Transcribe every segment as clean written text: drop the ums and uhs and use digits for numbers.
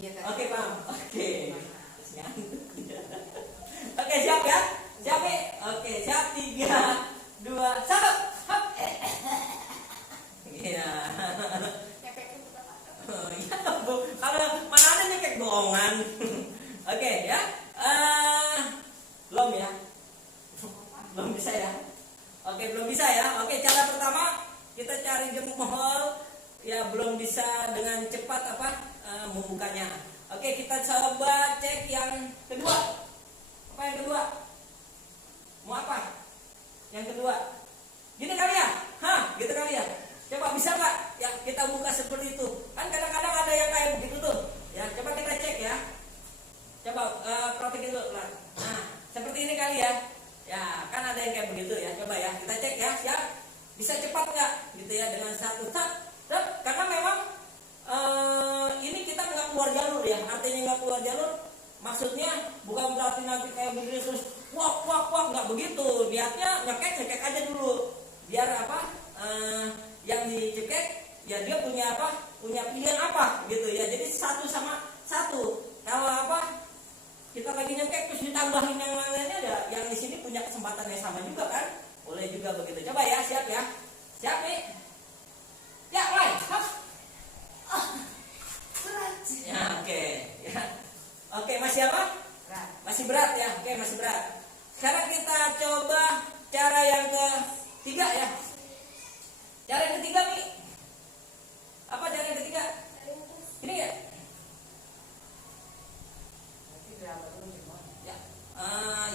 Oke, paham. Oke. Oke, siap ya? Siap nih? Oke, siap. 3, 2, 1. Hop. Iya. Oh, iya, Bu. Kalau mana ada nyekek bohongan. Oke, ya. Belum ya? Belum bisa ya? Oke, belum bisa ya. Oke, cara pertama kita cari jempol. Ya, belum bisa dengan cepat membukanya. Oke, kita coba cek yang kedua. Apa yang kedua? Mau apa? Yang kedua. Gini kali ya? Gitu kali ya? Coba bisa nggak? Ya, kita buka seperti itu. Kan kadang-kadang ada yang kayak begitu tuh. Ya, coba kita cek ya. Coba praktekin dulu. Nah, seperti ini kali ya. Ya, kan ada yang kayak begitu ya. Coba ya, kita cek ya. Siap? Bisa cepat nggak? Gitu ya, dengan satu tap. Karena memang ini kita nggak keluar jalur ya. Artinya nggak keluar jalur, maksudnya bukan berarti nanti kayak begini terus wak nggak begitu. Niatnya nyekek aja dulu. Biar yang dicekek ya dia punya punya pilihan apa gitu ya. Jadi satu sama satu. Kalau kita lagi nyekek terus ditambahin yang lainnya ada, yang di sini punya kesempatan yang sama juga kan? Boleh juga begitu. Coba ya, siap ya. Siap nih. Ya, mulai. Berat. Ya, oke. Ya. Oke, masih apa? Berat. Masih berat ya. Oke, masih berat. Sekarang kita coba cara yang ketiga ya. Cara yang ketiga nih. Apa cara yang ketiga? Ini ya.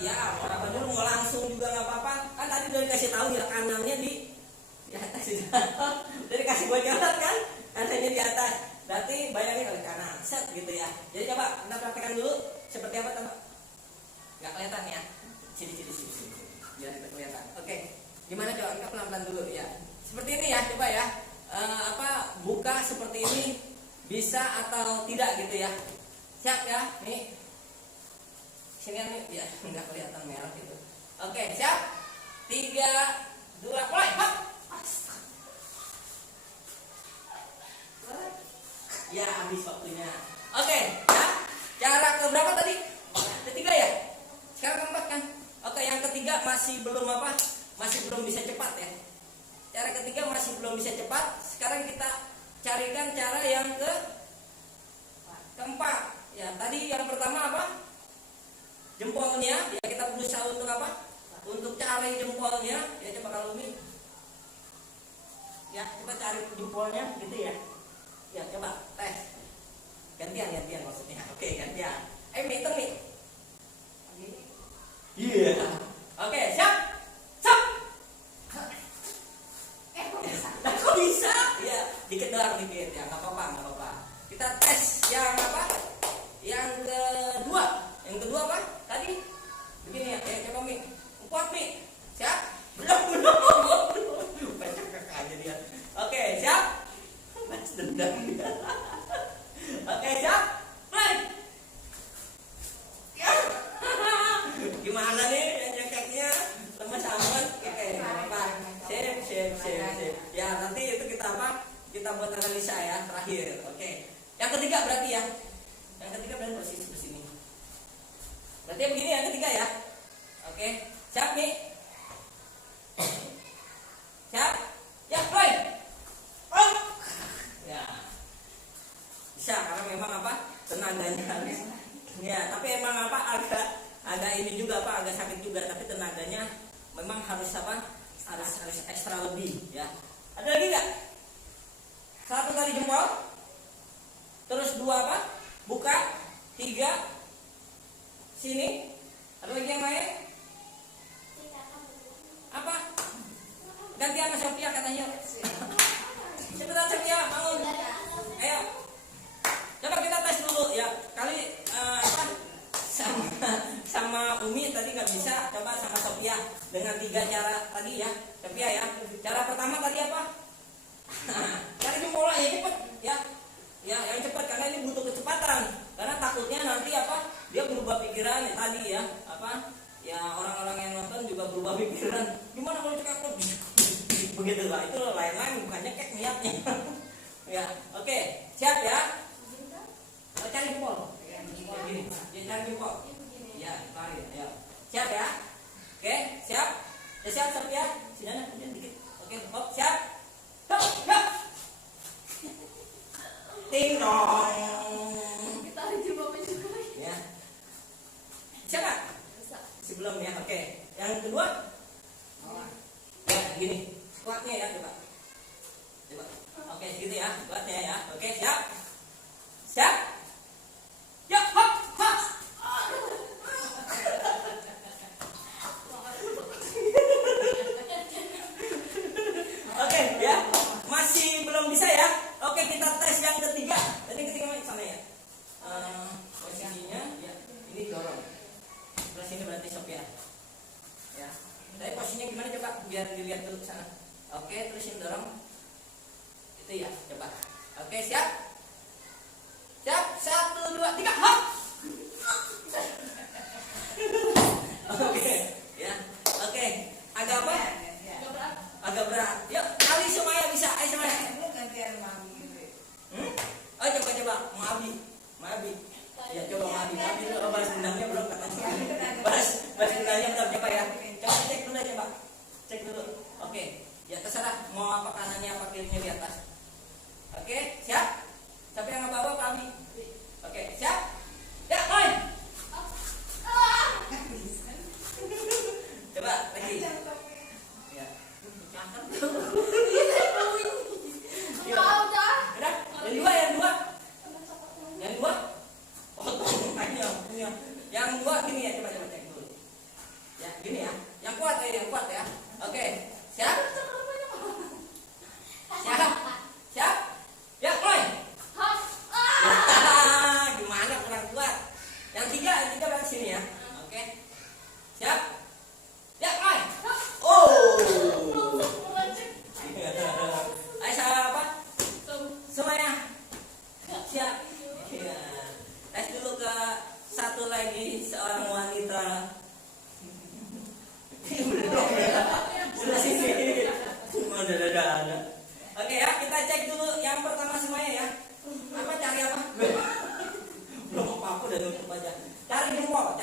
Ya, apa dulu mau langsung juga nggak apa-apa. Kan tadi udah dikasih tahu ya, kanannya di atas. Udah dikasih bocoran kan? Kanannya di atas. Berarti bayangin oleh kanan, set gitu ya. Jadi coba kita praktekkan dulu seperti apa teman? Nggak kelihatan ya? Sini. Biar kita kelihatan. Oke. Gimana coba kita pelan-pelan dulu ya. Seperti ini ya, coba ya. Buka seperti ini bisa atau tidak gitu ya. Siap ya? Nih. Sini ya, nggak kelihatan merah gitu. Oke, siap? 3, 2, mulai. Hop. Ya, habis waktunya. Oke, ya. Cara keberapa tadi? Ketiga ya? Sekarang keempat kan? Oke, yang ketiga masih belum masih belum bisa cepat ya. Cara ketiga masih belum bisa cepat. Sekarang kita carikan cara yang keempat. Ya, tadi yang pertama apa? Jempolnya, ya kita berusaha untuk apa? Untuk cari jempolnya. Ya coba kalau ini. Ya, kita cari jempolnya gitu ya. Ya, coba tes. Gantian maksudnya. Oke, gantian. Hitung nih. Iya. Oke, siap. Kok bisa? Ya, dikit doang dikit ya, enggak apa-apa. Kita tes yang Yang kedua. Yang kedua apa? Tadi begini ya, coba Mi. Kuat Mi. Siap? Belum. Pecek aja dia. Oke, siap? Balas dendam. Oke, siap? Play. Ya. Gimana nih nyekeknya? Lemes-lemes. Oke, apa? Sip. Ya, nanti itu kita Kita buat analisa ya, terakhir. Oke. Yang ketiga berarti ya. Yang ketiga berarti posisi sini. Berarti begini yang ketiga ya. Oke, siap nih. Siap? Ya, play. Ya. Bisa karena memang tenaganya harus. Ya, tapi emang agak ini juga agak sakit juga, tapi tenaganya memang harus harus ekstra lebih ya. Ada lagi nggak? Satu kali jempol. Terus 2 buka. 3 sini. Ada lagi yang lain? Apa? Gantian sama Sophia katanya. Cepetan Sophia, bangun. Ayo. Coba kita tes dulu ya. Kali sama Umi tadi nggak bisa. Coba sama Sophia dengan 3 cara tadi ya. Sophia ya. Cara pertama tadi apa? Cari jempol ya cepet ya. Ya, yang cepat karena ini butuh kecepatan. Karena takutnya nanti dia berubah pikiran tadi ya. Ya orang-orang yang nonton juga berubah pikiran. Gimana kalau cekak begitu Pak? Itu lain-lain bukannya kek niatnya. Ya, oke. Siap ya. Cari Ting dong. Kita ada jawabnya juga. Ya. Siapa? Sebelum ya. Oke. Yang kedua. Ya, gini. Kuatnya ya, coba. Coba. Oke, gitu ya. Kuatnya ya. Oke, siap. Siap. Ya, hop, hop. Oke, ya. Masih belum bisa ya. Oke, kita tes yang ketiga. Jadi ketiga mana sana ya? Posisinya ya. Ini dorong. Terus ini berarti Sophia. Ya. Tapi posisinya gimana coba biar dilihat dulu ke sana. Oke, terus ini dorong. Itu ya, coba. Oke, siap. Siap. 1 2 3, hop. Oke, ya. Oke. Agak apa? Agak berat. Yuk, kali semuanya bisa. Ayo semuanya. Oh, coba Mabi. Ya, coba Mabi. Dulu balas dendamnya belum katanya. Balas dendamnya belum, coba ya. Coba cek dulu aja, Pak. Cek dulu. Oke. Ya, terserah mau apa kanannya apa kirinya di atas. Oke, siap? Siapa yang ngebawa Pak Abi? Oke, siap? Ya, oi. Coba lagi. Ya. Udah. Udah, yang dua. Oh, punya. Yang dua gini ya, coba cek dulu. Ya, gini ya. Yang kuat ya. Oke, siap? Siap? Ya, oi. Gimana kurang kuat? Yang tiga balik sini ya. Oke. Siap? Ya, oi. Oh. Ayo siapa? Semuanya. Siap. Ya. Tes dulu ke satu lagi seorang wanita. Belum ya. Sudah sini. Ada. Oke ya, kita cek dulu yang pertama semuanya ya. Apa cari apa? Belum apa-apa udah nutup aja. Cari jempol.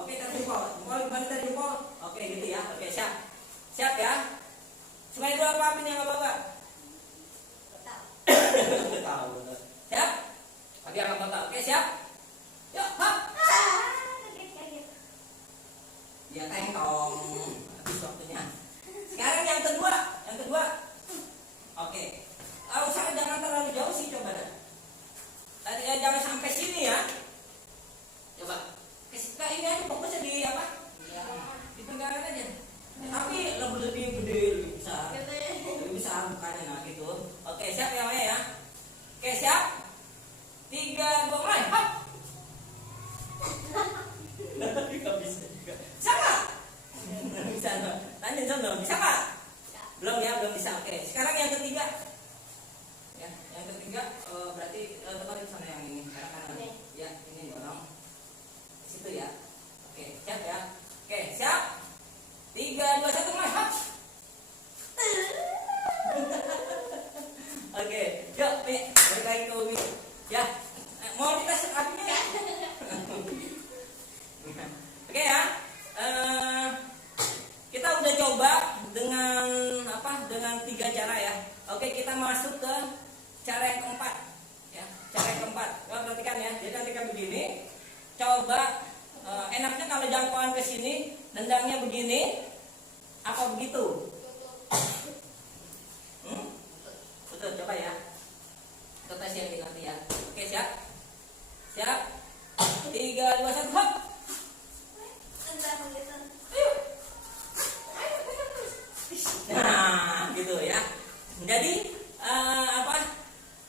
Oke, cari jempol. Gimana cari jempol? Oke, gitu ya. Oke, siap. Siap ya. Semuanya dua apa yang nggak bawa? Tahu. Siap? Oke, apa bawa? Oke, siap. Yuk, hop. Ya, tengkong. Habis waktunya. Sekarang yang kedua. Oke. Usaha jangan terlalu jauh sih, coba dah. Tadi jangan sampai sini ya. Coba. Ini aja fokusnya di apa? Ya, di pinggangan aja. Tapi lebih gede, lebih besar. Lebih besar bukannya nah gitu. Oke, siap ya Maya ya. Oke, siap. 3 2 mulai. Hop. Enggak bisa juga. Bisa enggak? Bisa enggak? Tanya dong, bisa enggak? Belum ya, belum bisa. Oke, sekarang yang ketiga. Ya, yang ketiga berarti tepat di sana yang ini. Kanan. Ya, ini dorong. Di situ ya. Oke, siap ya. Oke, siap. 3 2 1 mulai. Hop. Oke, yuk, balik lagi ke Umi. Ya. Mau dites apinya ya? Oke ya. Kita udah coba dengan apa? Dengan 3 cara ya. Oke, kita masuk ke cara yang keempat. Ya, cara yang keempat. Perhatikan ya. Jadi ketika begini, coba enaknya kalau jangkauan ke sini, nendangnya begini, apa begitu? Betul, coba ya. Kita tes yang ini nanti ya. Oke, siap? Siap? 3 2 1, hop. Nah, gitu ya. Jadi apa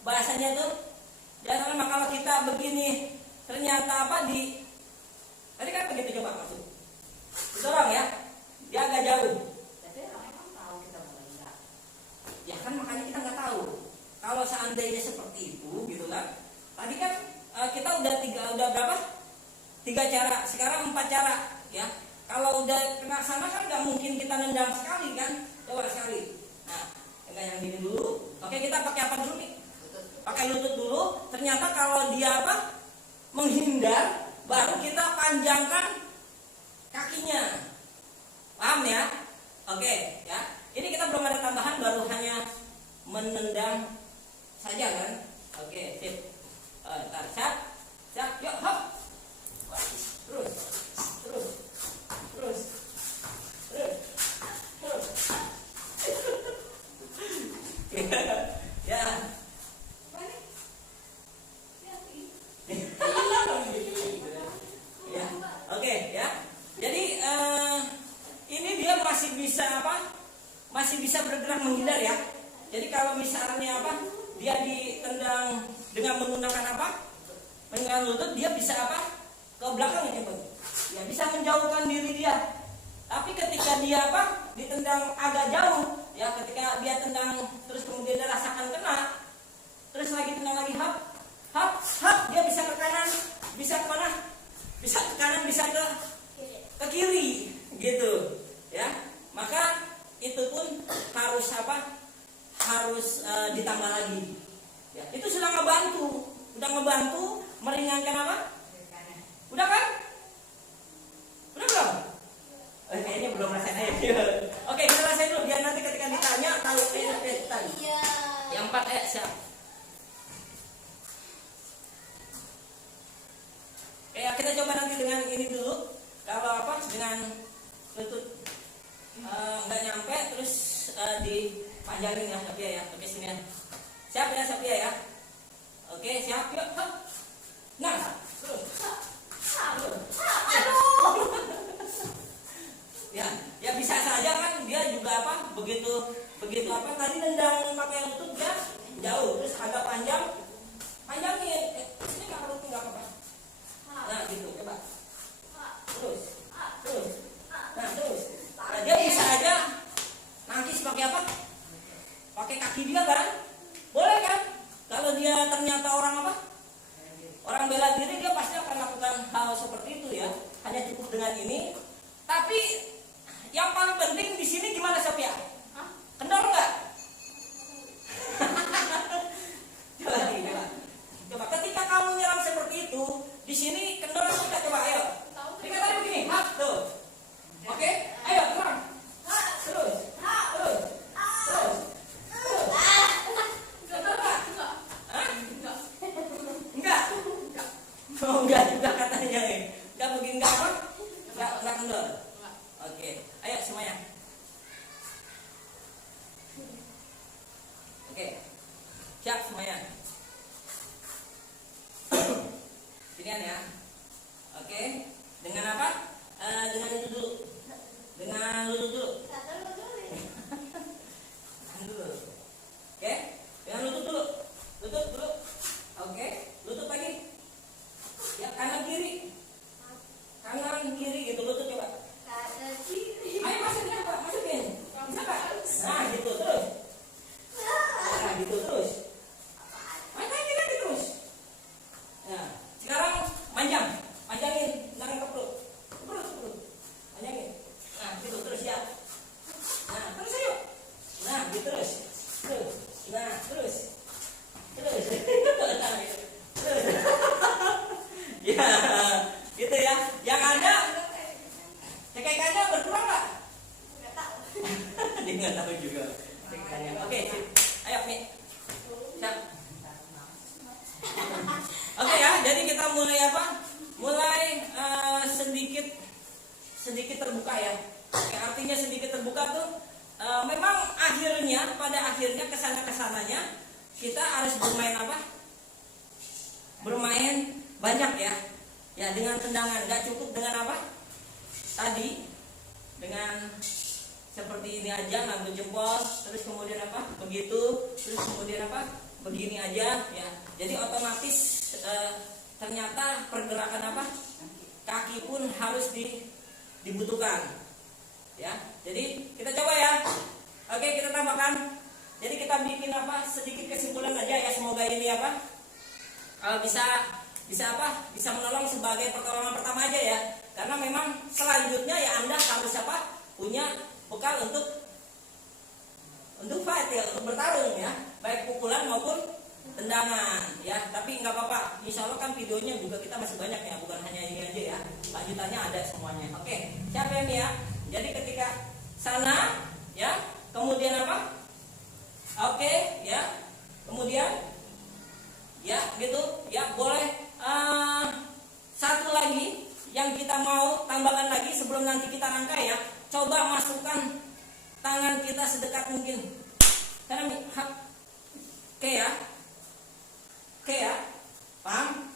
bahasanya tuh? Jangan memang kalau kita begini ternyata apa di tadi kan begitu coba masuk. Dorong ya. Dia agak jauh. Tapi orang tahu kita enggak. Ya kan makanya kita nggak tahu. Kalau seandainya seperti itu gitu kan. Tadi kan kita udah berapa? 3 cara. Sekarang 4 cara ya. Kalau udah kena sana kan nggak mungkin kita nendang sekali kan. Coba sekali. Nah, enggak yang gini dulu. Oke, kita pakai apa dulu nih? Pakai lutut dulu. Ternyata kalau dia apa? Menghindar, baru kita panjangkan kakinya. Paham ya? Oke, ya. Ini kita belum ada tambahan, baru hanya menendang saja kan. Oke, sip. Ntar siap. Siap, yuk, hop. Terus. Terus. Terus. Terus. Terus. Ya. Ya. Oke, ya. Jadi ini dia masih bisa apa? Masih bisa bergerak menghindar ya. Jadi kalau misalnya apa? Dia ditendang dengan menggunakan apa? Dengan lutut, dia bisa apa? Ke belakang ya, Bang. Ya, bisa menjauhkan diri dia. Tapi ketika dia apa? Ditendang agak jauh, ya, ketika dia tendang terus kemudian dia rasakan kena, terus lagi tendang lagi, hap, hap, hap, dia bisa ke kanan, bisa ke mana? Bisa ke kanan, bisa ke kiri, gitu, ya. Maka itu pun harus apa? Harus ditambah lagi. Ya, itu sudah ngebantu meringankan apa? Udah kan? Udah belum? Kayaknya belum rasain aja. Oke, kita rasain dulu biar nanti ketika ditanya tahu tadi. Iya. Yang 4 siap. Ya, kita coba nanti dengan ini dulu. Kalau apa? Dengan lutut nggak nyampe terus dipanjangin ya, Sapia ya. Oke, sini ya. Siap ya, Sapia ya. Oke, siap. Yuk. Hop. Nah, terus. Ya, ya bisa saja kan dia juga apa? Begitu apa? Tadi nendang pakai lutut dia jauh, terus agak panjangin. Ini nggak perlu nggak apa-apa. Nah, gitu, coba. Terus. Nah, terus. Nah, dia bisa aja nangkis pakai apa? Pakai kaki dia kan? Boleh kan? Kalau dia ternyata orang apa? Orang bela diri, dia pasti akan lakukan hal seperti itu ya. Hanya cukup dengan ini. Tapi yang paling penting di sini gimana, Sapia? Kendor nggak? Coba ketika kamu nyerang seperti itu, di sini kendor atau enggak? Coba ayo. Kita tadi begini, hap tuh. Oke, ayo terang. Terus. Kendor nggak? Enggak. Oh, enggak juga katanya nih. Enggak begini enggak apa? Enggak kendor. Oke, ayo semuanya. Oke, siap semuanya. Sinian ya. Oke, dengan apa? Dengan itu dulu. Dengan lutut dulu. Oke, dengan lutut dulu. Lutut dulu. Oke, lutut lagi. Ya, kanan kiri. Kanan kiri gitu, lutut coba. Ayo masukin Pak, masukin. Bisa Pak? Nah, gitu terus. Nah, gitu terus. Main lagi terus. Nah, sekarang panjangin, jangan ke perut. Panjangin. Nah, gitu terus ya. Nah, terus ayo. Nah, gitu terus. Nah, terus. Ya, gitu ya. Yang ada cekekannya berkurang nggak? Nggak tahu. Dia nggak tahu juga cekekannya. Oke, sip. Ayo Mi. Siap. Oke ya, jadi kita mulai apa? Mulai sedikit terbuka ya. Oke, artinya sedikit terbuka tuh memang pada akhirnya kesananya kita harus bermain apa? Bermain banyak ya. Ya, dengan tendangan, nggak cukup dengan apa? Tadi dengan seperti ini aja, ngambil jempol, terus kemudian apa? Begitu, terus kemudian apa? Begini aja ya. Jadi otomatis ternyata pergerakan apa? Kaki pun harus dibutuhkan. Ya. Jadi kita coba ya. Oke, kita tambahkan. Jadi kita bikin apa? Sedikit kesimpulan aja ya, semoga ini apa? Bisa apa? Bisa menolong sebagai pertolongan pertama aja ya. Karena memang selanjutnya ya Anda harus apa? Punya bekal untuk fight ya, untuk bertarung ya, baik pukulan maupun tendangan ya. Tapi nggak apa-apa, insya Allah kan videonya juga kita masih banyak ya, bukan hanya ini aja ya, lanjutannya ada semuanya. Oke, siapa ini ya? Jadi ketika sana ya, kemudian apa? Oke ya, kemudian tambahkan lagi sebelum nanti kita rangkai ya. Coba masukkan tangan kita sedekat mungkin. Karena oke ya. Oke ya. Paham?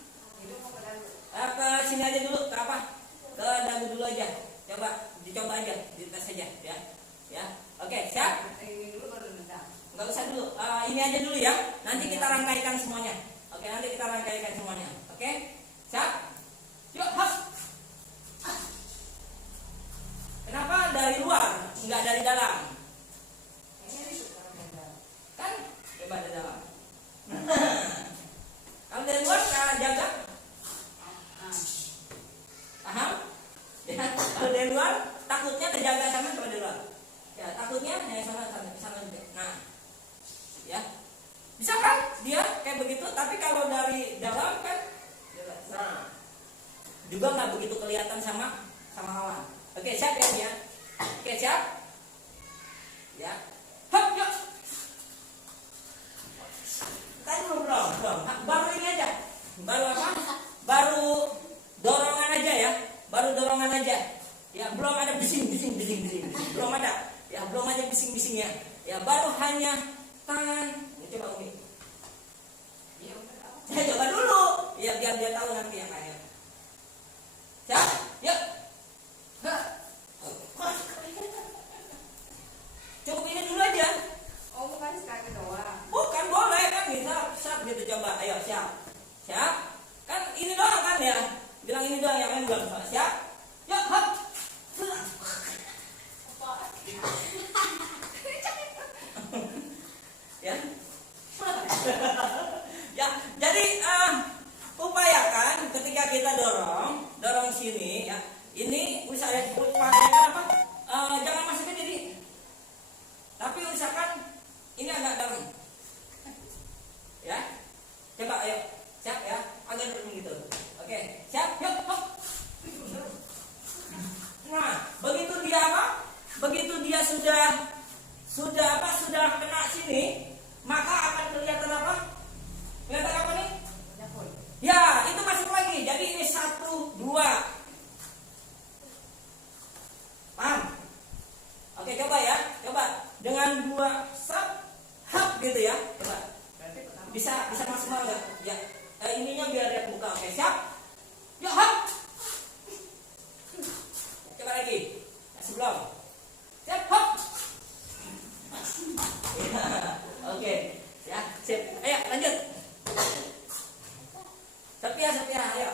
Ke sini aja dulu, ke apa? Ke dagu dulu aja. Coba dicoba aja, dites aja ya. Ya. Oke, siap? Enggak usah dulu. Ini aja dulu ya. Nanti kita rangkaikan semuanya. Oke, nanti kita rangkaikan semuanya. Oke? Siap? Yuk, hop. Kenapa dari luar, enggak dari dalam? Kan? Coba dari dalam. Kalau dari luar kita jaga. Paham? Ya, kalau dari luar takutnya terjaga sama coba dari luar. Ya, takutnya ya sana juga. Nah. Ya. Bisa kan dia kayak begitu, tapi kalau dari dalam kan nah. Juga nggak begitu kelihatan sama lawan. Oke, siap ya dia. Oke, siap? Ya. Hop, yuk. Tadi belum. Baru ini aja. Baru apa? Baru dorongan aja ya. Baru dorongan aja. Ya, belum ada bising. Belum ada. Ya, belum ada bising-bisingnya. Ya, baru hanya tangan. Coba Umi. Saya coba dulu. Ya, biar dia tahu nanti yang lain. Siap? Yuk. Cukup ini dulu aja. Oh, bukan sekali doang. Bukan, boleh kan bisa gitu coba. Ayo, siap. Siap? Kan ini doang kan ya. Bilang ini doang, yang lain belum. Siap? Yuk, hop. Ya. Ya, jadi upayakan ketika kita dorong sini ya. Ini upayakan apa? Jangan masukin jadi. Tapi usahakan ini agak dalam. Ya. Coba ayo. Siap ya. Agak dalam gitu. Oke, siap. Yuk, hop. Nah, begitu dia apa? Begitu dia sudah kena sini, maka akan kelihatan apa? Kelihatan apa nih? Ya, itu masuk lagi. Jadi ini 1, 2. Paham? Oke, coba ya. Coba dengan 2 hap gitu ya. Coba. Bisa maksimal enggak? Ya. Ininya biar dia buka. Oke, siap? Yuk, hap. Coba lagi. Ya, sebelum. Siap, hap. Ya, oke. Ya, sip. Ayo, lanjut. Setia, ayo.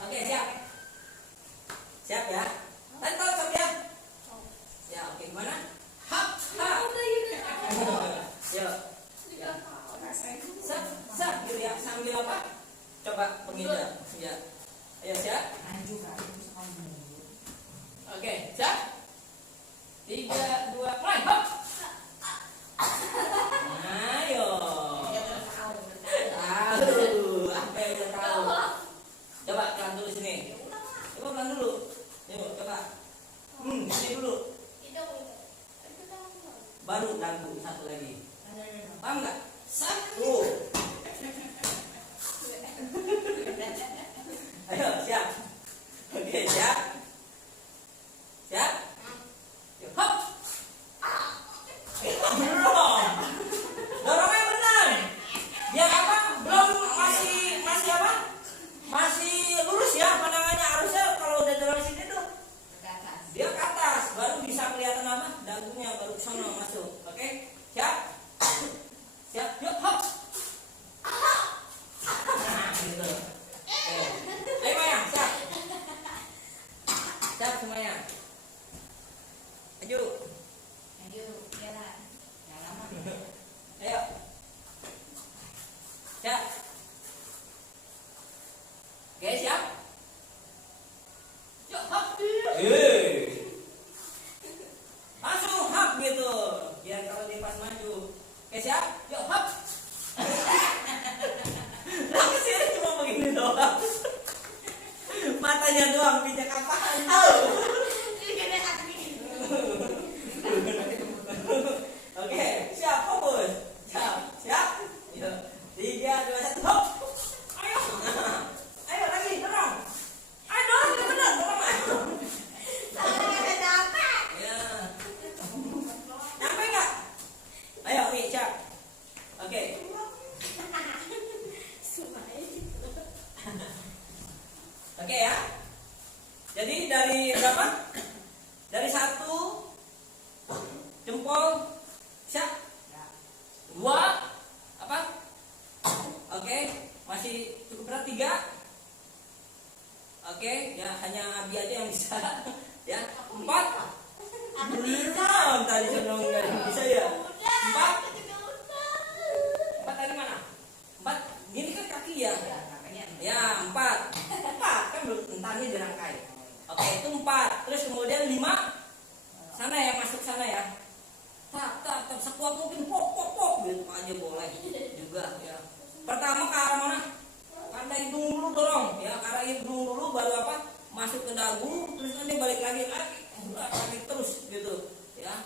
Oke, siap. Siap ya. Tentu Setia. Ya, oke, gimana? Hap. Yuk. Ya. Sap, gitu ya. Sambil apa? Coba pengindar. Ya. Ayo, siap. Oke, siap. 3, 2, mulai. Hop. Ayo. Tahu. Apa yang udah tahu? Coba pelan dulu sini. Coba pelan dulu. Yuk, coba. Sini dulu. Baru dagu satu lagi. Paham nggak? 1. Ayo, siap. Oke, siap. Siap. Yuk, hop. Belum. Dorongnya benar. Dia apa? Belum masih apa? Masih lurus ya pandangannya. Harusnya kalau udah dorong sini tuh dia ke atas, baru bisa kelihatan apa? Dagunya baru ke sana masuk. Oke? Siap? Siap. Yuk, hop. Nah, gitu. Oke. Ayo Maya, siap. Siap semuanya. Maju. Jalan. Ayo. Siap. Oke, siap. Yuk, hop. Langsung hop gitu. Biar kalau dia pas maju. Oke, siap. Yuk, hop. Langsung sih cuma begini doang. Matanya doang pijak apaan tahu. Oke, siap, fokus. Siap. Yuk. 3, jempol siap. Dua, apa? Oke, masih cukup berat. Tiga. Oke, ya hanya Abi aja yang bisa. Ya, empat. Belum, tadi seneng nggak bisa ya. Empat. Empat tadi mana? Empat. Gini kan kaki ya. Ya, empat. Empat kan belum entarnya dirangkai. Oke, itu empat. Terus kemudian lima. Sana ya, masuk sana ya. Tak sekuat mungkin pok gitu aja boleh juga ya. Pertama ke arah mana? Pada hidung dulu dorong ya, ke arah hidung dulu baru apa? Masuk ke dagu, terus nanti balik lagi terus gitu ya.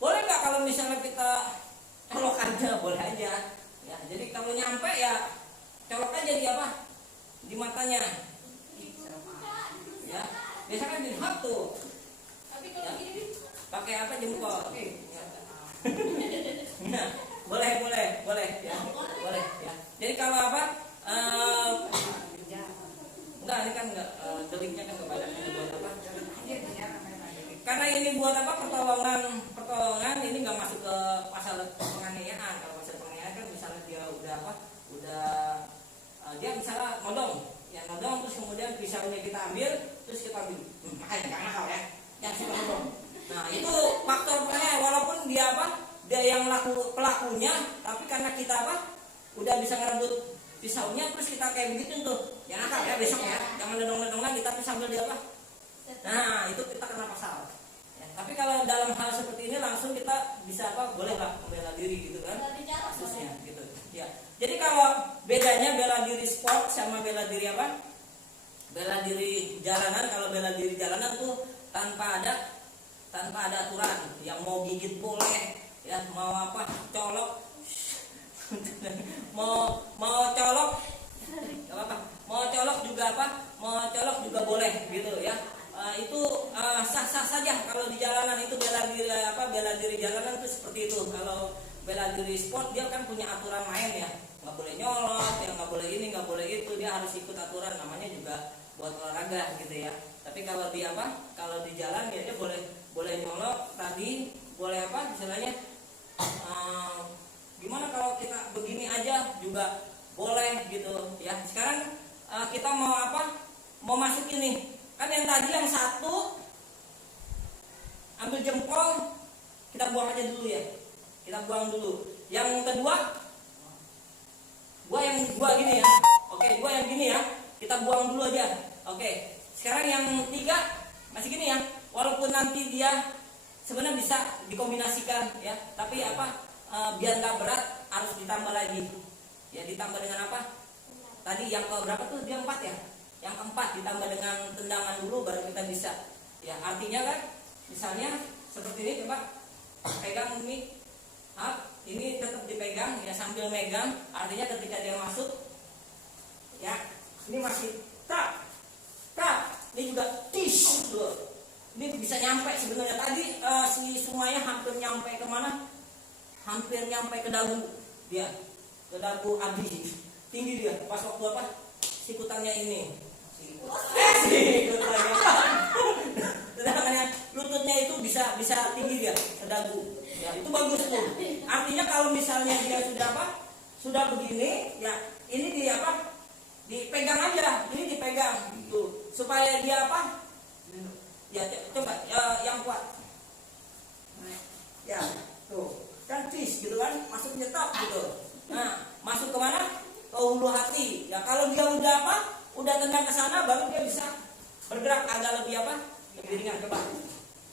Boleh nggak kalau misalnya kita colok aja, boleh aja ya. Jadi kalau nyampe ya colok aja di apa? Di matanya ya. Biasa kan di tuh. Ya. Pakai apa jempol? Nah, boleh ya. Boleh ya. Jadi kalau apa? Enggak, ini kan enggak deliknya kan kepada ini buat apa? Karena ini buat apa? Pertolongan ini enggak masuk ke pasal penganiayaan. Kalau pasal penganiayaan kan misalnya dia udah apa? Dia misalnya nodong terus kemudian pisaunya kita ambil terus kita ambil. Makanya jangan nakal ya. Yang suka nodong. Nah, itu faktor penganiayaan walaupun dia apa? Dia yang pelakunya, tapi karena kita apa? Udah bisa ngerebut pisaunya terus kita kayak begitu tuh. Ya nakal ya besok ya. Jangan nodong-nodong lagi tapi sambil dia apa? Nah, itu kita kena pasal. Ya, tapi kalau dalam hal seperti ini langsung kita bisa apa? Boleh lah membela diri gitu kan? Kasusnya gitu. Ya. Jadi kalau bedanya bela diri sport sama bela diri apa? Bela diri jalanan. Kalau bela diri jalanan tuh tanpa ada aturan. Yang mau gigit boleh, ya mau apa? Colok. mau colok apa? Mau colok juga apa? Mau colok juga boleh gitu ya. Itu sah-sah saja kalau di jalanan. Itu bela diri jalanan itu seperti itu. Kalau bela diri sport dia kan punya aturan main ya, nggak boleh nyolot, ya nggak boleh ini, nggak boleh itu, dia harus ikut aturan, namanya juga buat olahraga gitu ya. Tapi kalau di kalau di jalan dia boleh nyolot tadi, boleh apa istilahnya, gimana kalau kita begini aja juga boleh gitu ya. Sekarang kita mau apa, mau masuk ini kan, yang tadi yang satu ambil jempol kita buang aja dulu ya. Kita buang dulu. Yang kedua, gua gini ya. Oke, gua yang gini ya. Kita buang dulu aja. Oke. Sekarang yang tiga masih gini ya. Walaupun nanti dia sebenarnya bisa dikombinasikan ya. Tapi apa? Biar nggak berat harus ditambah lagi. Ya ditambah dengan apa? Tadi yang ke berapa tuh? Dia 4 ya. Yang keempat ditambah dengan tendangan dulu baru kita bisa. Ya artinya kan, misalnya seperti ini, coba pegang ini. Ini tetap dipegang ya, sambil megang, artinya ketika dia masuk ya, ini masih tak, ini juga tis tuh. Ini bisa nyampe sebenarnya tadi si semuanya hampir nyampe ke mana? Hampir nyampe ke dagu dia, ke dagu Abi, tinggi dia. Pas waktu apa? Sikutannya ini, sikutannya, lututnya itu bisa tinggi dia ke dagu. Ya, itu bagus tuh. Artinya kalau misalnya dia sudah apa? Sudah begini, ya ini di apa? Dipegang aja, ini dipegang tuh supaya dia apa? Ya coba yang kuat. Ya, tuh. Kan tis gitu kan, masuk nyetop gitu. Nah, masuk ke mana? Ke hulu hati. Ya kalau dia udah apa? Udah tendang ke sana baru dia bisa bergerak agak lebih apa? Lebih ringan. Coba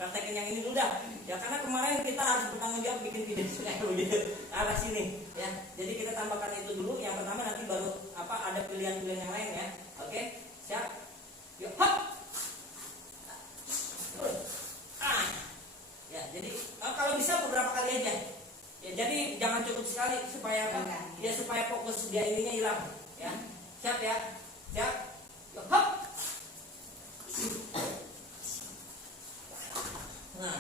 praktekin yang ini dulu dah. Ya karena kemarin kita harus bertanggung jawab bikin video gitu arah sini ya. Jadi kita tambahkan itu dulu. Yang pertama nanti baru apa, ada pilihan-pilihan yang lain ya. Oke, siap. Yuk, hop. Ya, jadi kalau bisa beberapa kali aja. Ya, jadi jangan cukup sekali supaya apa? Ya supaya fokus dia ininya hilang ya. Siap ya. Siap. Yuk, hop. Nah,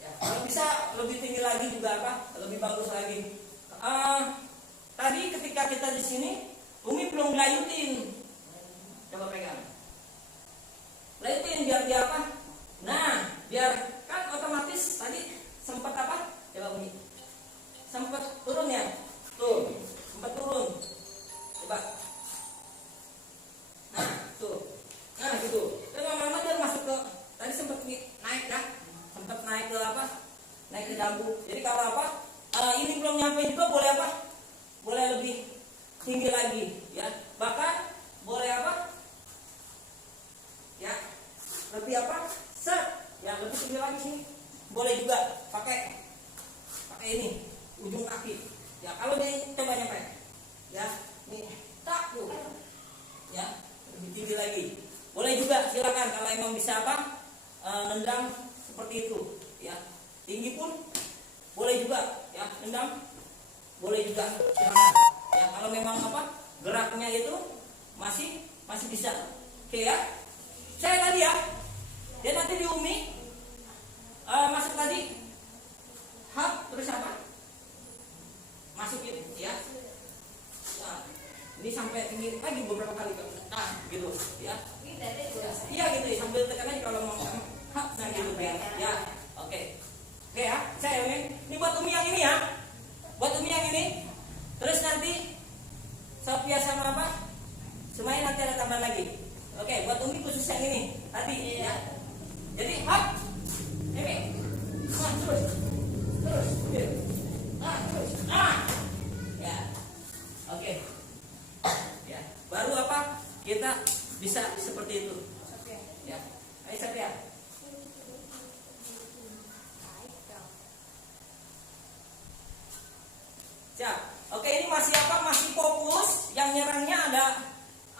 ya, kalau bisa lebih tinggi lagi juga apa? Lebih bagus lagi. Tadi ketika kita di sini, Umi belum layutin. Coba pegang. Layutin biar dia apa? Nah, biar kan otomatis tadi sempat ke dagu. Jadi kalau apa, ini belum nyampe juga boleh apa, boleh lebih tinggi lagi, ya. Bahkan boleh apa, ya, lebih apa, ya lebih tinggi lagi sini. Boleh juga pakai ini ujung kaki. Ya kalau dia coba nyampe, ya, nih tak tuh, ya lebih tinggi lagi. Boleh juga, silakan kalau emang bisa apa, nendang seperti itu, ya. Tinggi pun boleh juga, ya, nendang boleh juga, silakan. Ya kalau memang apa, geraknya itu masih bisa. Oke ya. Saya tadi ya. Dia nanti di Umi masuk tadi. Hap terus apa? Masukin, ya. Nah, ini sampai tinggi lagi beberapa kali, nah gitu, ya. Iya gitu ya, sambil tekan aja kalau mau hap, nah gitu ya. Oke ya, saya ini buat Umi yang ini ya, buat Umi yang ini. Terus nanti Sophia sama apa? Semuanya nanti ada tambahan lagi. Oke, buat Umi khusus yang ini tadi, ya. Jadi hap, ini, terus, ya, oke, ya. Baru apa? Kita bisa seperti itu, ya. Ayo Sophia. Siap. Oke, ini masih apa? Masih fokus. Yang nyerangnya ada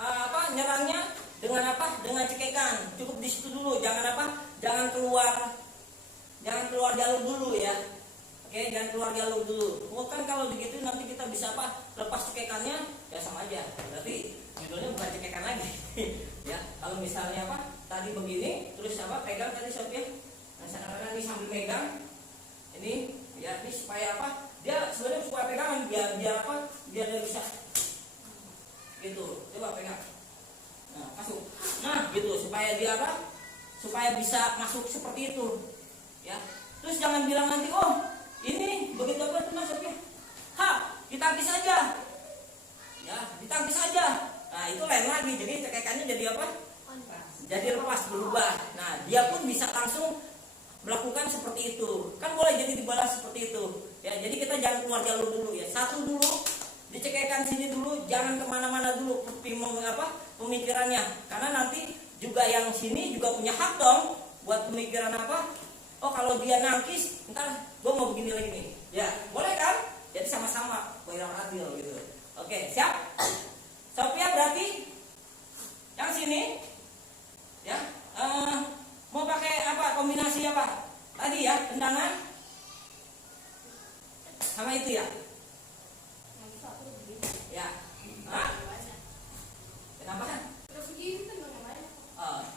apa? Nyerangnya dengan apa? Dengan cekekan. Cukup di situ dulu. Jangan apa? Jangan keluar jalur dulu, ya. Oke, jangan keluar jalur dulu. Bukan kalau begitu nanti kita bisa apa? Lepas cekekannya, ya sama aja. Berarti judulnya bukan cekekan lagi. Ya. Kalau misalnya apa? Tadi begini, terus apa? Pegang tadi Sophia. Nah, sekarang ini sambil pegang. Ini, ya, ini supaya apa? Dia sebenarnya supaya pegangan biar apa? Biar dia bisa gitu. Coba pegang. Nah, masuk. Nah, gitu supaya dia apa? Supaya bisa masuk seperti itu. Ya. Terus jangan bilang nanti, oh, ini begitu apa tuh Mas Sophia? Ditangkis aja. Ya, ditangkis aja. Nah, itu lain lagi. Jadi cekekannya jadi apa? Jadi lepas, berubah. Nah, dia pun bisa langsung melakukan seperti itu. Kan boleh jadi dibalas seperti itu. Ya, jadi kita jangan keluar jalur dulu, ya. Satu dulu, dicekekan sini dulu, jangan kemana-mana dulu pemikirannya. Karena nanti juga yang sini juga punya hak dong buat pemikiran apa? Oh, kalau dia nangkis, ntar gue mau begini lagi nih. Ya, boleh kan? Jadi sama-sama, biar adil gitu. Oke, siap? Sophia berarti yang sini, ya. Mau pakai apa? Kombinasi apa? Tadi ya, tendangan sama itu ya. Ya. Kenapa kan?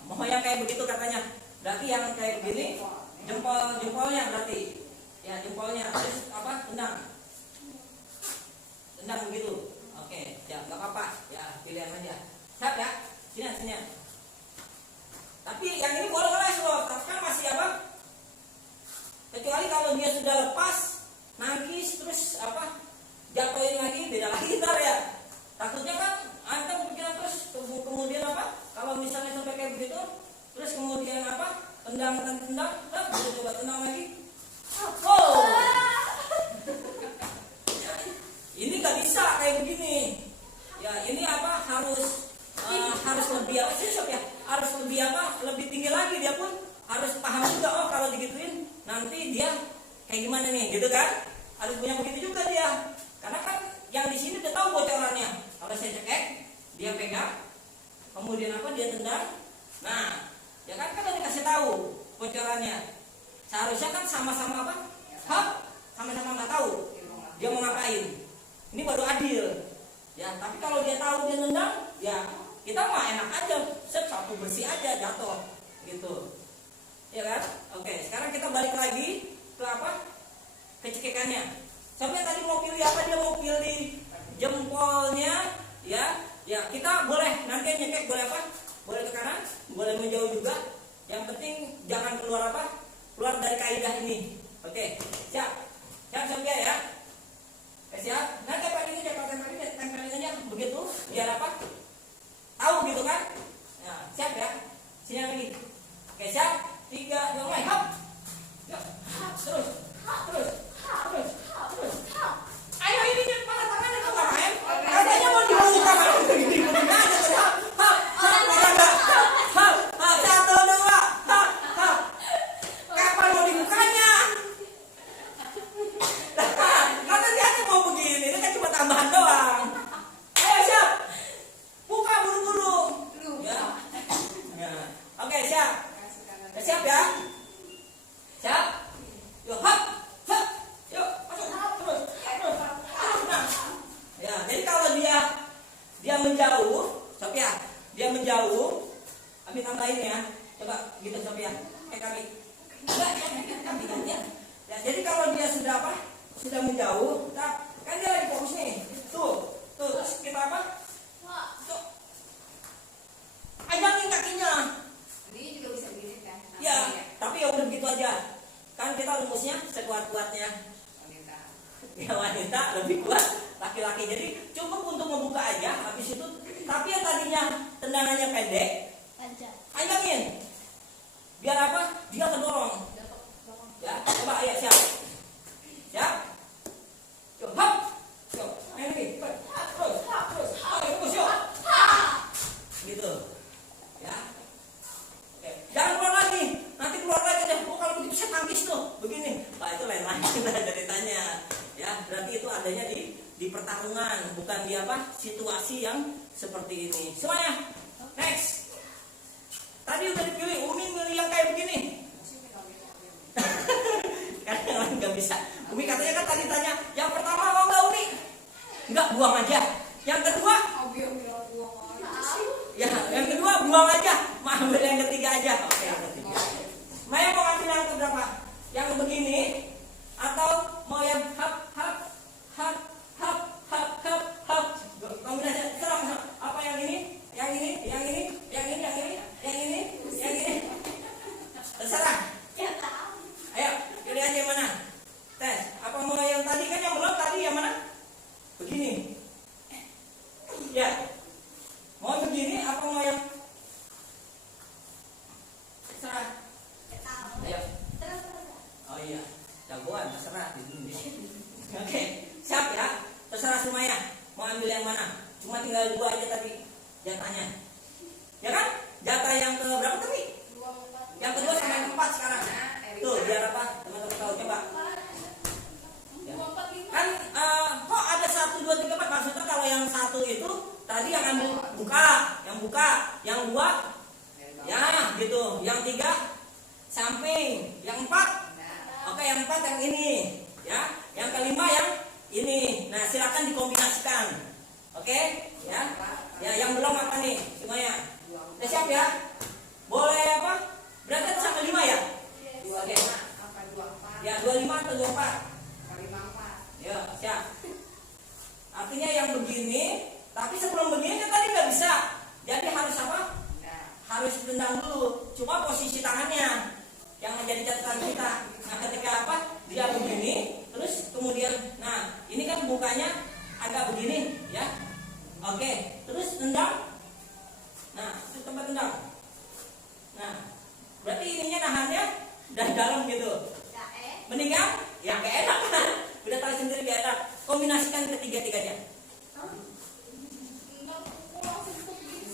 Mau yang kayak begitu katanya. Berarti yang kayak begini, jempolnya berarti. Ya, jempolnya. Terus apa? Tendang begitu. Oke, ya nggak apa-apa. Ya, pilihan aja. Siap ya? Sini. Tapi yang ini boleh loh, tapi kan masih apa? Kecuali kalau dia sudah lepas, nangkis terus apa? Jatuhin lagi, beda lagi ntar ya. Takutnya kan anda pikiran terus kemudian apa? Kalau misalnya sampai kayak begitu, terus kemudian apa? Tendang, coba tendang lagi. Oh. Ya, ini nggak bisa kayak begini. Ya, ini apa? Harus lebih apa sih, ya? Harus lebih apa? Lebih tinggi lagi, dia pun harus paham juga. Oh, kalau digituin nanti dia kayak gimana nih, gitu kan? Harus punya begitu juga dia. Karena kan yang di sini udah tahu bocorannya. Kalau saya cekek, dia pegang, kemudian apa? Dia tendang. Nah, ya kan udah dikasih tahu bocorannya. Seharusnya kan sama-sama apa? Sama-sama nggak tahu dia mau ngapain. Ini baru adil. Ya, tapi kalau dia tahu dia nendang, ya kita mah enak aja, satu bersih aja jatuh, gitu. Ya kan? Oke, sekarang kita balik lagi ke apa? Ke cekekannya. Sampai tadi mau pilih apa? Dia mau pilih jempolnya, ya. Ya, kita boleh nanti nyekek, boleh apa? Boleh ke kanan, boleh menjauh juga. Yang penting jangan keluar apa? Keluar dari kaidah ini. Oke, siap. Siap sampai ya. Siap. Nah, tempelin aja begitu, biar apa? Tahu gitu kan? Nah, siap ya. Sini lagi. Oke, siap. 3, 2, mulai. Hop. Yuk. Terus. sudah menjauh, nah, kan dia lagi fokus nih. Tuh, terus kita apa? Tuh. Ajangin kakinya. Ini juga bisa begini kan? Ya, tapi ya udah begitu aja. Kan kita rumusnya sekuat-kuatnya. Ya wanita lebih kuat laki-laki. Jadi cukup untuk membuka aja. Habis itu, tapi yang tadinya tendangannya pendek, ajangin. Biar apa? Dia terdorong. Ya, coba ayo siap. Siap. Yuk, hop. Yuk, ayo lagi. Terus. Ayo terus yuk. Gitu. Ya. Oke. Jangan keluar lagi. Nanti keluar lagi deh. Oh, kalau begitu saya tangkis tuh. Begini. Pak itu lain lagi ceritanya. Ya, berarti itu adanya di pertarungan, bukan di apa? Situasi yang seperti ini. Semuanya. Next. Tadi udah dipilih, Umi milih yang kayak begini. Karena yang lain nggak bisa. Umi katanya kan tadi tanya, yang pertama mau nggak Umi? Nggak, buang aja. Yang kedua? Ya, yang kedua buang aja. Mau ambil yang ketiga aja. Oke, yang ketiga. Maya mau ambil yang keberapa? Yang begini atau mau yang hap? Kombinasi serang. Apa yang ini? Yang ini. Terserah. Ayo, pilih aja yang mana. Tes. Apa mau yang tadi kan yang belum tadi yang mana? Begini. Ya. Mau begini apa mau yang terserah. Ayo. Oh iya. Jagoan terserah di sini. Oke. Siap ya. Terserah semuanya. Mau ambil yang mana? Cuma tinggal 2 aja tadi jatahnya. Ya kan? Jatah yang ke berapa tadi? Yang kedua sama yang keempat sekarang. Tuh, biar apa? Teman-teman tahu coba. Ya. Kan kok ada 1 2 3 4 maksudnya kalau yang 1 itu tadi yang ambil yang 2 ya gitu, yang 3 samping, yang 4 oke, yang 4 yang ini ya, yang kelima yang ini. Nah, silakan dikombinasikan. Oke, ya. Ya, yang belum apa nih semuanya? Udah siap ya? Boleh apa? Berarti sampai 5 ya? Oke. Ya, 25 atau 24? Ya, siap. Artinya yang begini, tapi sebelum begini kan tadi nggak bisa. Jadi harus apa? Harus tendang dulu. Cuma posisi tangannya yang menjadi catatan kita. Nah, ketika apa? Dia begini, terus kemudian, nah ini kan bukanya agak begini, ya. Oke, terus tendang. Nah, itu tempat tendang. Nah, berarti ininya nahannya dari dalam gitu. Mendingan, ya gak enak kan? Udah tahu sendiri gak enak. Kombinasikan ketiga-tiganya.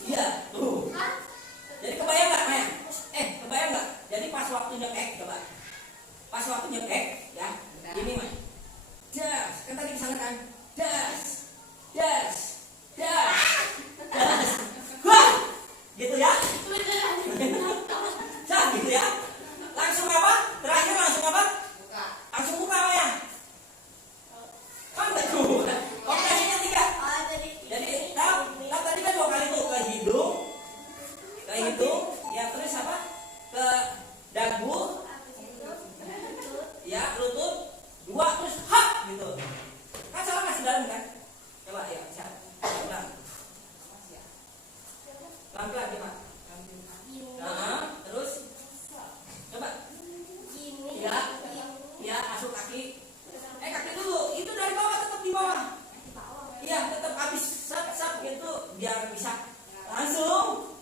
Iya, tuh. Jadi kebayang nggak, Maya? Kebayang nggak? Jadi pas waktu nyekek, coba. Pas waktu nyekek, ya. Ini Maya. Das, kan tadi kesana kan? Das. Wah, gitu ya? Gitu ya? Langsung apa? Terakhir langsung apa? Langsung buka Maya. Kan betul. Operasinya 3. Jadi tadi kan 2 kali tuh ke hidung, ya terus apa? Ke dagu, ya lutut, 2 terus hap gitu. Kan salah masih dalam kan? Coba ya, siap. Pelan-pelan coba. Nah, terus coba. Ya, masuk kaki. Kaki dulu. Itu dari bawah, tetap di bawah. Iya, tetap habis sap gitu biar bisa langsung.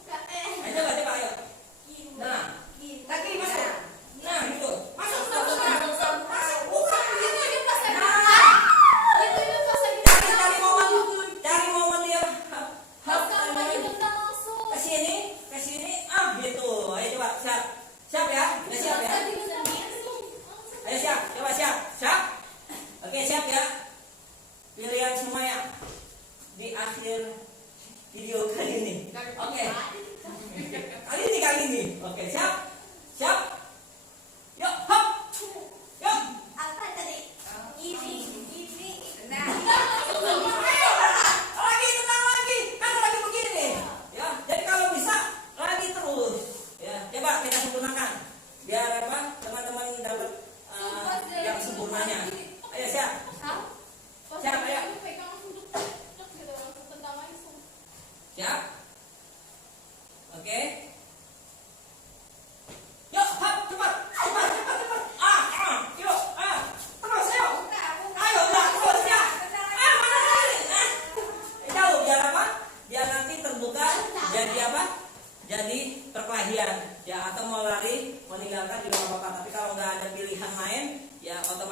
Ayo coba ayo. Nah, kaki masuk. Nah, gitu. Masuk. Bukan begitu. Cari momen dia. Ke sini. Gitu. Ayo coba, siap ya. Udah siap ya. Ayo siap. Coba siap. Oke, siap ya. Pilihan semuanya di akhir video kali ini. Oke. Kali ini. Oke, siap. Yuk, hop. Yuk. Apa tadi? Ini. Nah. Lagi tenang lagi. Kan lagi begini. Ya, jadi kalau bisa lagi terus. Ya, coba kita sempurnakan. Biar apa? Teman-teman dapat yang sempurnanya. Ayo siap.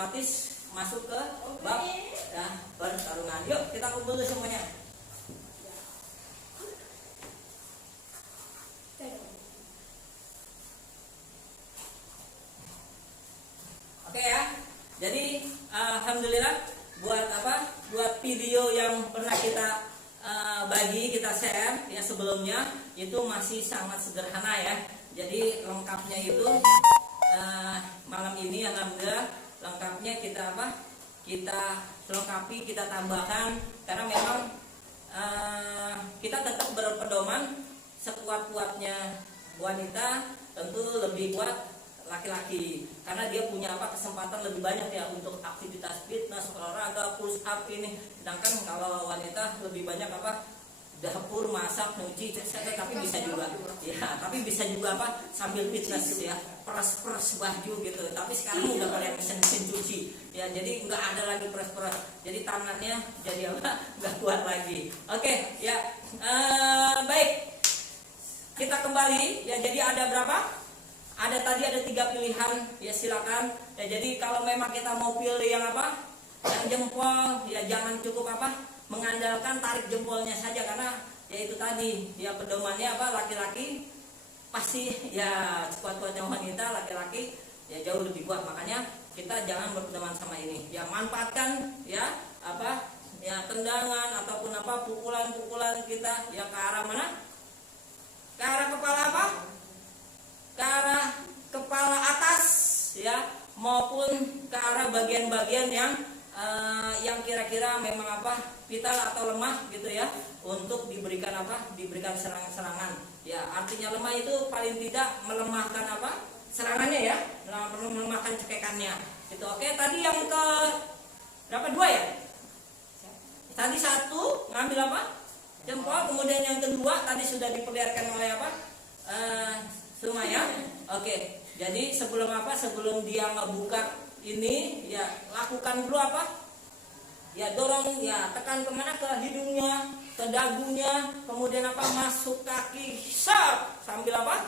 otomatis masuk ke bab ya, pertarungan. Yuk kita kumpul dulu semuanya. Oke ya. Jadi alhamdulillah buat apa? Buat video yang pernah kita bagi, kita share ya sebelumnya itu masih sangat sederhana ya. Jadi lengkapnya itu malam ini alhamdulillah lengkapnya kita apa? Kita lengkapi, kita tambahkan karena memang kita tetap berpedoman sekuat-kuatnya wanita tentu lebih kuat laki-laki karena dia punya apa kesempatan lebih banyak ya untuk aktivitas fitness, olahraga, push up ini. Sedangkan kalau wanita lebih banyak apa dapur, masak, nyuci, tapi bisa juga ya, tapi bisa juga apa sambil fitness ya, peras baju gitu. Tapi sekarang udah pakai mesin cuci ya, jadi nggak ada lagi peras, jadi tangannya jadi apa nggak kuat lagi. Oke ya, baik kita kembali ya. Jadi ada berapa? Ada tadi ada 3 pilihan ya, silakan ya. Jadi kalau memang kita mau pilih yang apa, yang jempol ya jangan cukup apa mengandalkan tarik jempolnya saja karena ya itu tadi ya pedomannya apa laki-laki pasti ya kuat-kuatnya wanita, laki-laki ya jauh lebih kuat. Makanya kita jangan berpedoman sama ini ya, manfaatkan ya apa ya tendangan ataupun apa pukulan-pukulan kita ya ke arah mana, ke arah kepala apa, ke arah kepala atas ya, maupun ke arah bagian-bagian yang kira-kira memang apa vital atau lemah gitu ya, untuk diberikan apa, diberikan serangan-serangan ya. Artinya lemah itu paling tidak melemahkan apa serangannya ya, melemahkan cekekannya gitu. Oke, tadi yang ke berapa, 2 ya, tadi 1 ngambil apa jempol, kemudian yang kedua tadi sudah diperlihatkan oleh apa Sumaya. Oke, jadi sebelum apa, sebelum dia ngebuka ini ya lakukan dulu apa ya, dorong ya, tekan kemana, ke hidungnya, ke dagunya, kemudian apa masuk kaki sambil apa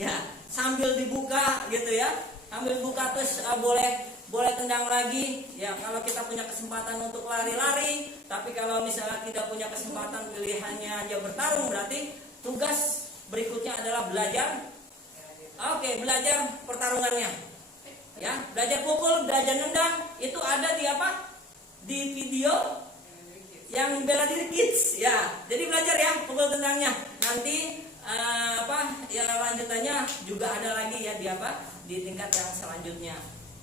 ya, sambil dibuka gitu ya, sambil buka. Terus boleh tendang lagi ya kalau kita punya kesempatan untuk lari-lari. Tapi kalau misalnya tidak punya kesempatan, pilihannya aja bertarung, berarti tugas berikutnya adalah belajar. Oke, belajar pertarungannya ya, belajar pukul, belajar nendang. Itu ada di apa, di video yang bela diri kids ya. Jadi belajar ya pukul tendangnya. Nanti apa ya lanjutannya juga ada lagi ya di apa, di tingkat yang selanjutnya.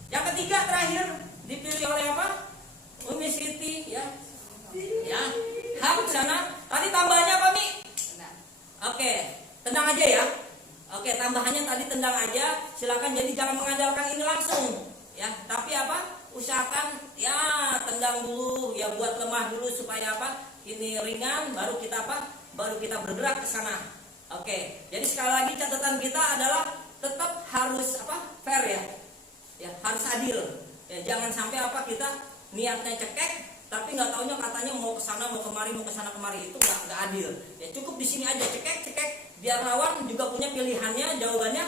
Yang ketiga terakhir dipilih oleh apa, Umi Siti ya ya. Sana tadi tambahannya apa Mi? Oke, tendang aja ya. Oke, tambahannya tadi tendang aja, silakan. Jadi jangan mengandalkan ini langsung ya, tapi apa usahakan ya tendang dulu ya, buat lemah dulu supaya apa ini ringan, baru kita apa, baru kita bergerak ke sana. Oke, jadi sekali lagi catatan kita adalah tetap harus apa, fair ya, harus adil ya. Jangan sampai apa kita niatnya cekek tapi nggak taunya katanya mau ke sana mau kemari, mau ke sana kemari, itu nggak adil ya. Cukup di sini aja cekek biar lawan juga punya pilihannya, jawabannya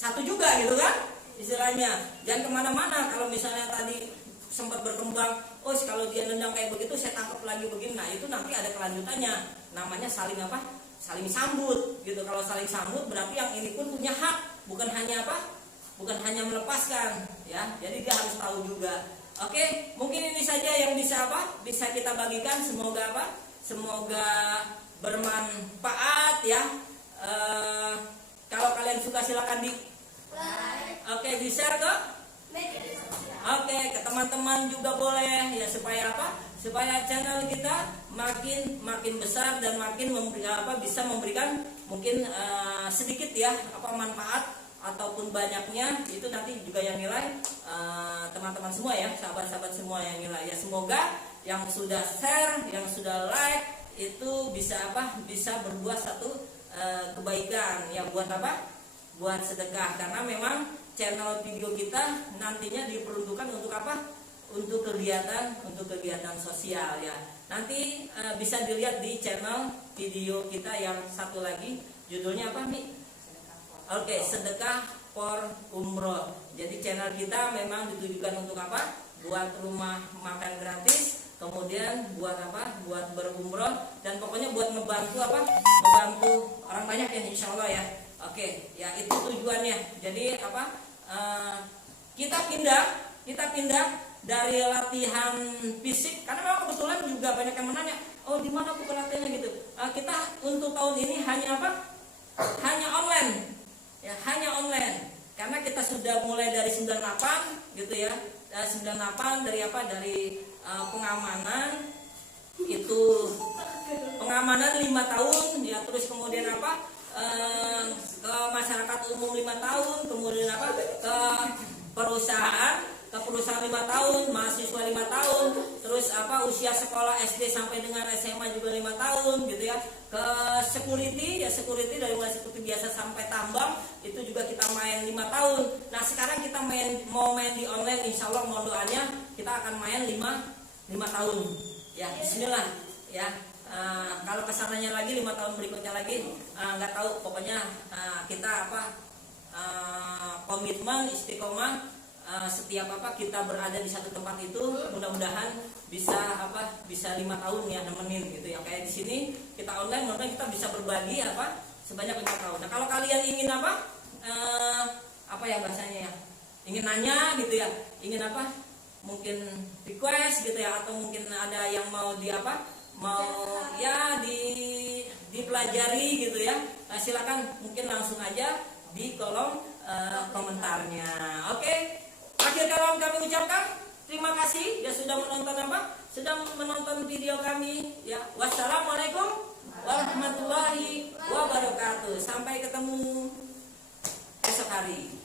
satu juga gitu kan istilahnya. Jangan kemana-mana. Kalau misalnya tadi sempat berkembang, oh kalau dia nendang kayak begitu saya tangkap lagi begini, nah itu nanti ada kelanjutannya, namanya saling apa, saling sambut gitu. Kalau saling sambut berarti yang ini pun punya hak, bukan hanya apa, bukan hanya melepaskan ya. Jadi dia harus tahu juga. Oke, mungkin ini saja yang bisa apa, bisa kita bagikan. Semoga apa, semoga bermanfaat ya. Kalau kalian suka silakan di di share ke ke teman-teman juga boleh ya, supaya apa, supaya channel kita makin besar dan makin bisa memberikan mungkin sedikit ya apa manfaat ataupun banyaknya, itu nanti juga yang nilai teman-teman semua ya, sahabat-sahabat semua yang nilai ya. Semoga yang sudah share, yang sudah like itu bisa apa, bisa berbuat satu kebaikan ya, buat apa, buat sedekah. Karena memang channel video kita nantinya diperuntukkan untuk apa, untuk kegiatan sosial ya. Nanti bisa dilihat di channel video kita yang satu lagi, judulnya apa nih? Oke, sedekah for umroh. Jadi channel kita memang ditujukan untuk apa? Buat rumah makan gratis, kemudian buat apa? Buat berumroh, dan pokoknya buat ngebantu apa? Ngebantu orang banyak ya, insya Allah ya. Oke, ya itu tujuannya. Jadi apa? Kita pindah dari latihan fisik, karena memang kebetulan juga banyak yang menanya, oh di mana buku latihannya gitu. Kita untuk tahun ini hanya apa? Hanya online, ya hanya online. Karena kita sudah mulai dari 98 gitu ya. 98 dari apa? Dari pengamanan itu, pengamanan 5 tahun ya, terus kemudian apa? Ke masyarakat umum 5 tahun, kemudian apa? Ke perusahaan 5 tahun, mahasiswa 5 tahun, terus apa usia sekolah SD sampai dengan SMA juga 5 tahun gitu ya. Ke security ya, security dari mulai seperti biasa sampai tambang itu juga kita main 5 tahun. Nah sekarang kita mau main di online, insya Allah mohon doanya kita akan main 5 tahun ya. Bismillah ya. Kalau kesananya lagi 5 tahun berikutnya lagi nggak tahu, pokoknya kita apa komitmen istiqomah. Setiap apa kita berada di satu tempat itu, mudah-mudahan bisa 5 tahun ya nemenin gitu ya. Kayak di sini kita online, mudah-mudahan kita bisa berbagi apa sebanyak 5 tahun. Nah kalau kalian ingin apa ya bahasanya ya, ingin nanya gitu ya, ingin apa mungkin request gitu ya, atau mungkin ada yang mau dipelajari gitu ya, silakan mungkin langsung aja di kolom komentarnya. Oke. Akhir kalam kami ucapkan terima kasih ya sudah menonton video kami ya. Wassalamualaikum warahmatullahi wabarakatuh. Sampai ketemu esok hari.